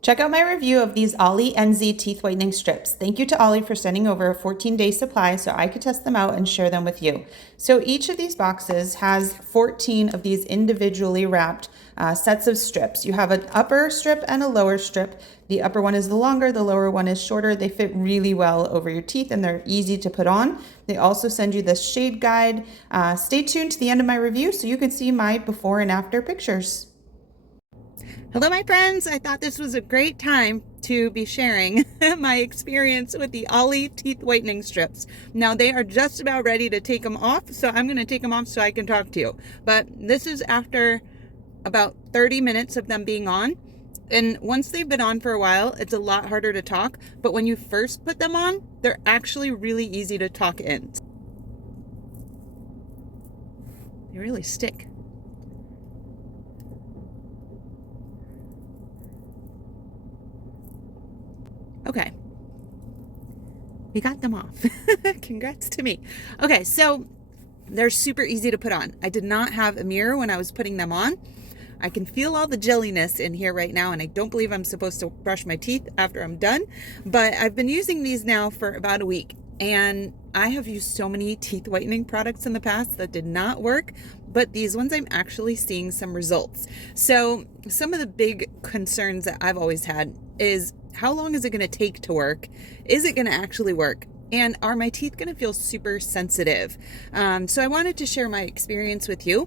Check out my review of these Ollie NZ teeth whitening strips. Thank you to Ollie for sending over a 14-day supply so I could test them out and share them with you. So each of these boxes has 14 of these individually wrapped sets of strips. You have an upper strip and a lower strip. The upper one is the longer, the lower one is shorter. They fit really well over your teeth and they're easy to put on. They also send you this shade guide. Stay tuned to the end of my review so you can see my before and after pictures. Hello, my friends. I thought this was a great time to be sharing my experience with the Ollie teeth whitening strips. Now they are just about ready to take them off, so I'm going to take them off so I can talk to you. But this is after about 30 minutes of them being on. And once they've been on for a while, it's a lot harder to talk. But when you first put them on, they're actually really easy to talk in. They really stick. Okay, we got them off. Congrats to me. Okay, so they're super easy to put on. I did not have a mirror when I was putting them on. I can feel all the jelliness in here right now, and I don't believe I'm supposed to brush my teeth after I'm done, but I've been using these now for about a week, and I have used so many teeth whitening products in the past that did not work, but these ones I'm actually seeing some results. So some of the big concerns that I've always had is, how long is it going to take to work? Is it going to actually work? And are my teeth going to feel super sensitive? So I wanted to share my experience with you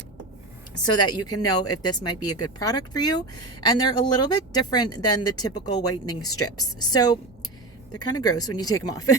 so that you can know if this might be a good product for you. And they're a little bit different than the typical whitening strips. So they're kind of gross when you take them off.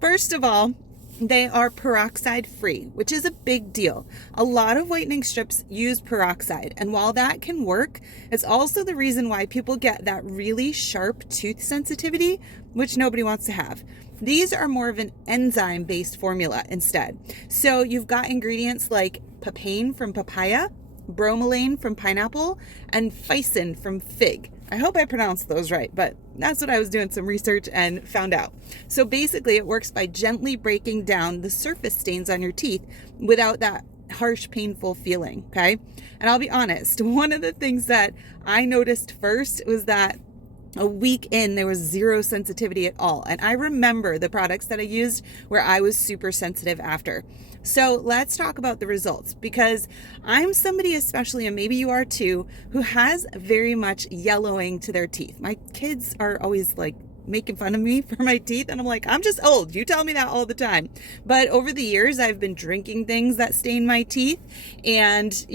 First of all, they are peroxide free, which is a big deal. A lot of whitening strips use peroxide, and while that can work, it's also the reason why people get that really sharp tooth sensitivity, which nobody wants to have. These are more of an enzyme-based formula instead. So you've got ingredients like papain from papaya, bromelain from pineapple, and physin from fig. I hope I pronounced those right, but that's what I was doing some research and found out. So basically it works by gently breaking down the surface stains on your teeth without that harsh, painful feeling, okay? And I'll be honest, one of the things that I noticed first was that a week in, there was zero sensitivity at all. And I remember the products that I used where I was super sensitive after. So let's talk about the results, because I'm somebody, especially, and maybe you are too, who has very much yellowing to their teeth. My kids are always like making fun of me for my teeth, and I'm like, I'm just old. You tell me that all the time. But over the years, I've been drinking things that stain my teeth, and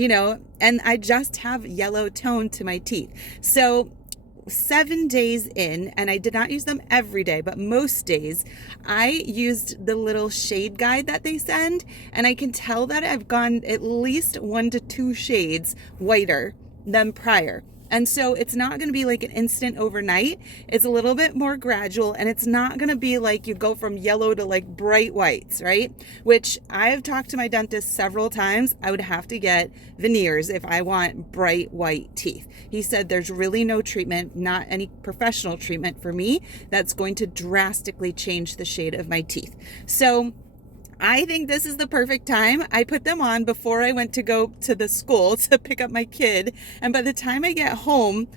and I just have yellow tone to my teeth. So 7 days in, and I did not use them every day, but most days, I used the little shade guide that they send, and I can tell that I've gone at least 1 to 2 shades whiter than prior. And so it's not going to be like an instant overnight. It's a little bit more gradual, and it's not going to be like you go from yellow to like bright whites, right? Which I've talked to my dentist several times. I would have to get veneers if I want bright white teeth. He said there's really no treatment, not any professional treatment for me, that's going to drastically change the shade of my teeth. So I think this is the perfect time. I put them on before I went to go to the school to pick up my kid. And by the time I get home,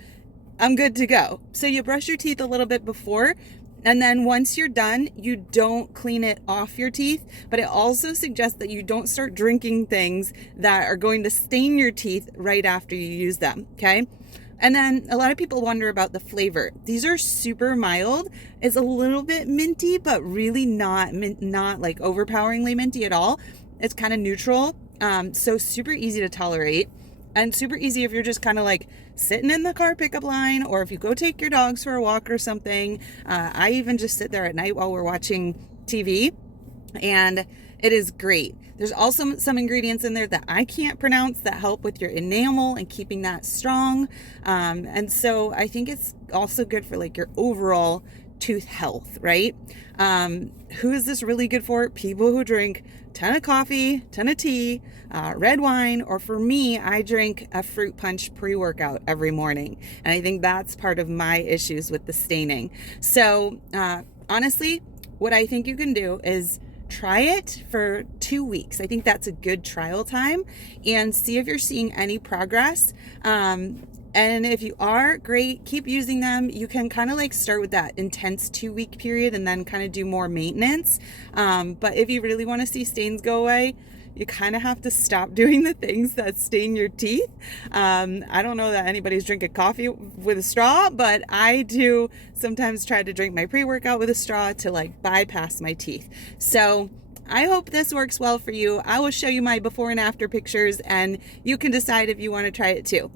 I'm good to go. So you brush your teeth a little bit before, and then once you're done, you don't clean it off your teeth. But it also suggests that you don't start drinking things that are going to stain your teeth right after you use them, okay? And then a lot of people wonder about the flavor. These are super mild. It's a little bit minty, but really not like overpoweringly minty at all. It's kind of neutral. So super easy to tolerate, and super easy if you're just kind of like sitting in the car pickup line, or if you go take your dogs for a walk or something. I even just sit there at night while we're watching TV, and it is great. There's also some ingredients in there that I can't pronounce that help with your enamel and keeping that strong. And so I think it's also good for like your overall tooth health, right? Who is this really good for? People who drink a ton of coffee, ton of tea, red wine, or for me, I drink a fruit punch pre-workout every morning. And I think that's part of my issues with the staining. So honestly, what I think you can do is try it for 2 weeks. I think that's a good trial time, and see if you're seeing any progress. And if you are, great, keep using them. You can kind of like start with that intense 2 week period and then kind of do more maintenance. But if you really want to see stains go away, you kind of have to stop doing the things that stain your teeth. I don't know that anybody's drinking coffee with a straw, but I do sometimes try to drink my pre-workout with a straw to like bypass my teeth. So I hope this works well for you. I will show you my before and after pictures and you can decide if you want to try it too.